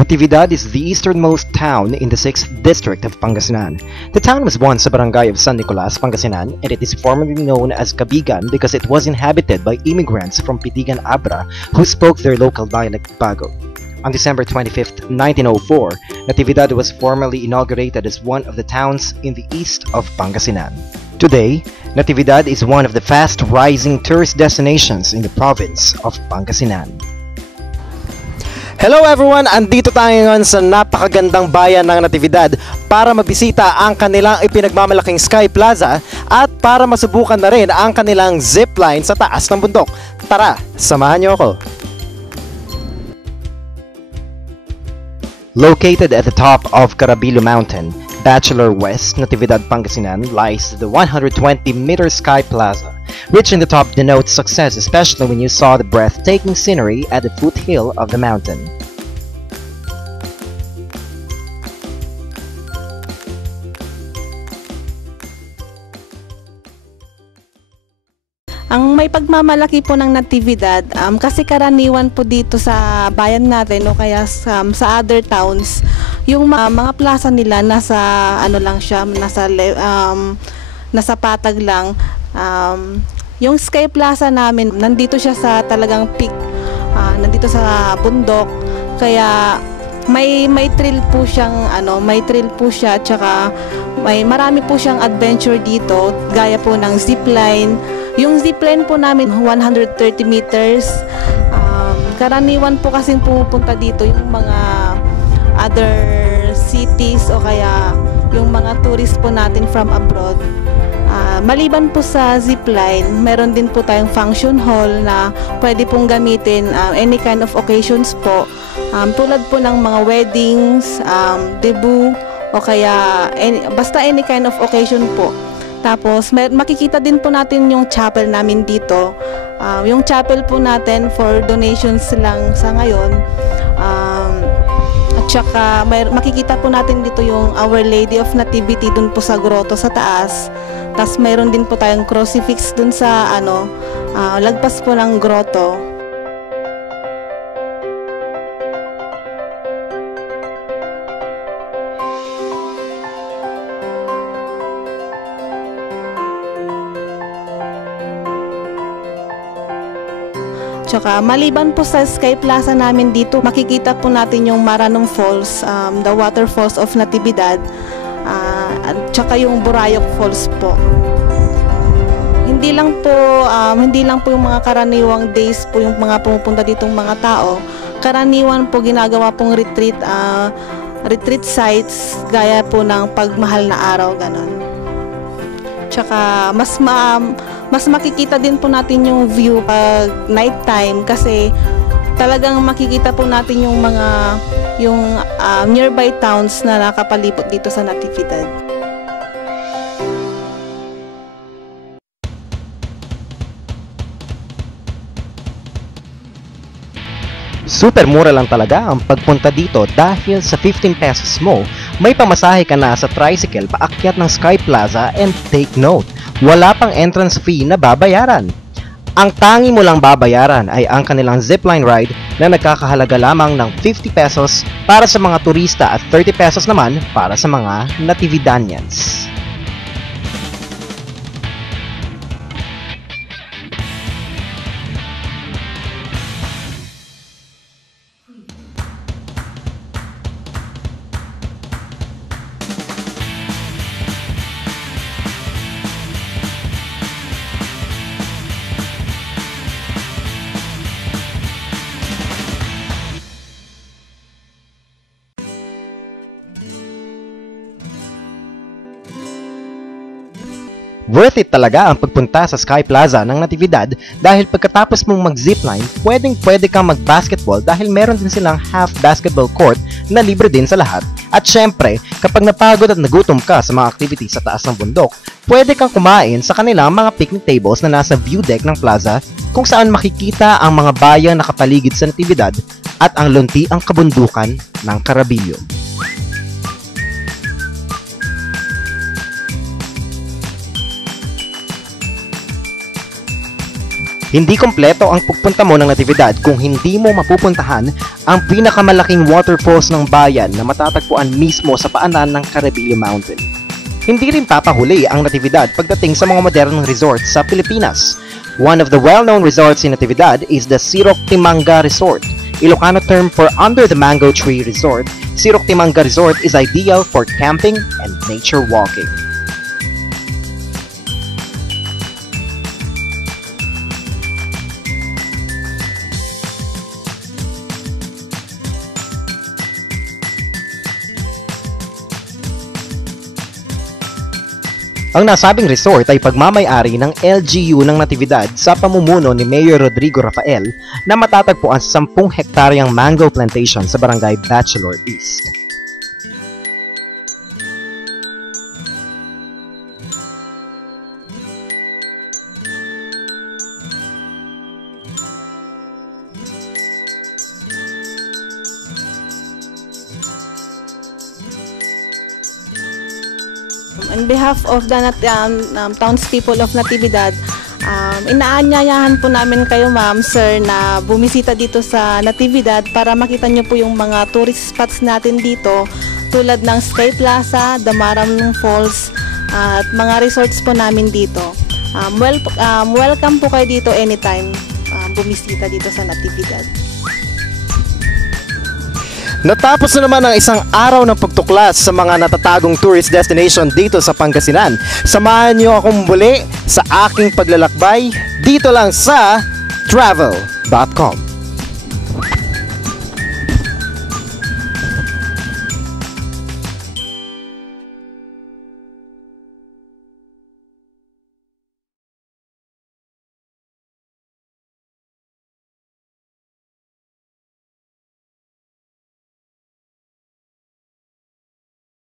Natividad is the easternmost town in the 6th district of Pangasinan. The town was once a barangay of San Nicolas, Pangasinan, and it is formerly known as Cabigan because it was inhabited by immigrants from Pitigan Abra who spoke their local dialect Bago. On December 25, 1904, Natividad was formally inaugurated as one of the towns in the east of Pangasinan. Today, Natividad is one of the fast-rising tourist destinations in the province of Pangasinan. Hello everyone! Andito tayo ngayon sa napakagandang bayan ng Natividad para mabisita ang kanilang ipinagmamalaking Sky Plaza at para masubukan na rin ang kanilang zipline sa taas ng bundok. Tara, samahan niyo ako! Located at the top of Carabillo Mountain, Bachelor West, Natividad, Pangasinan lies the 120-meter Sky Plaza. Reaching the top denotes success, especially when you saw the breathtaking scenery at the foothill of the mountain. Ang may pagmamalaki po ng Natividad, kasi karaniwan po dito sa bayan natin o kaya sa other towns, yung mga plaza nila nasa ano lang siya, nasa patag lang. Yung Sky Plaza namin, nandito siya sa talagang peak, nandito sa bundok, kaya may thrill po siyang may thrill po siya, tsaka marami po siyang adventure dito, gaya po ng zipline. Yung zipline po namin 130 meters. Karaniwan po kasing pumupunta dito yung mga other cities o kaya yung mga tourists po natin from abroad. Maliban po sa zipline, meron din po tayong function hall na pwede pong gamitin any kind of occasions po. Tulad po ng mga weddings, debut, o kaya basta any kind of occasion po. Tapos makikita din po natin yung chapel namin dito. Yung chapel po natin for donations lang sa ngayon. At saka makikita po natin dito yung Our Lady of Nativity dun po sa grotto sa taas. Tapos mayroon din po tayong crucifix dun sa lagpas po ng grotto. Tsaka maliban po sa Sky Plaza namin dito, makikita po natin yung Maranong Falls, the waterfalls of Natividad, at tsaka yung Burayok Falls po. Hindi lang po yung mga karaniwang days po yung mga pumupunta ditong mga tao. Karaniwan po ginagawa pong retreat sites gaya po ng pagmahal na araw, ganon. Tsaka mas makikita din po natin yung view pag night time kasi talagang makikita po natin yung mga nearby towns na nakapalibot dito sa Natividad. Super mura lang talaga ang pagpunta dito dahil sa 15 pesos mo, may pamasahe ka na sa tricycle paakyat ng Sky Plaza, and take note, wala pang entrance fee na babayaran. Ang tangi mo lang babayaran ay ang kanilang zipline ride na nagkakahalaga lamang ng 50 pesos para sa mga turista at 30 pesos naman para sa mga Natividanians. Worth it talaga ang pagpunta sa Sky Plaza ng Natividad dahil pagkatapos mong mag-zipline, pwede kang mag-basketball dahil meron din silang half basketball court na libre din sa lahat. At syempre, kapag napagod at nagutom ka sa mga activities sa taas ng bundok, pwede kang kumain sa kanilang mga picnic tables na nasa view deck ng plaza kung saan makikita ang mga bayang nakapaligid sa Natividad at ang luntiang kabundukan ng Carabillo. Hindi kompleto ang pagpunta mo ng Natividad kung hindi mo mapupuntahan ang pinakamalaking waterfalls ng bayan na matatagpuan mismo sa paanan ng Carabillo Mountain. Hindi rin papahuli ang Natividad pagdating sa mga modernong resorts sa Pilipinas. One of the well-known resorts in Natividad is the Sirok Timanga Resort. Ilocano term for Under the Mango Tree Resort, Sirok Timanga Resort is ideal for camping and nature walking. Ang nasabing resort ay pagmamay-ari ng LGU ng Natividad sa pamumuno ni Mayor Rodrigo Rafael na matatagpuan sa 10 hektaryang mango plantation sa Barangay Bachelor East. On behalf of the townspeople of Natividad, inaanyayahan po namin kayo, ma'am, sir, na bumisita dito sa Natividad para makita nyo po yung mga tourist spots natin dito tulad ng Sky Plaza, Damaram Falls, at mga resorts po namin dito. Welcome po kayo dito anytime bumisita dito sa Natividad. Natapos na naman ang isang araw ng pagtuklas sa mga natatagong tourist destination dito sa Pangasinan. Samahan niyo akong muli sa aking paglalakbay dito lang sa travel.com.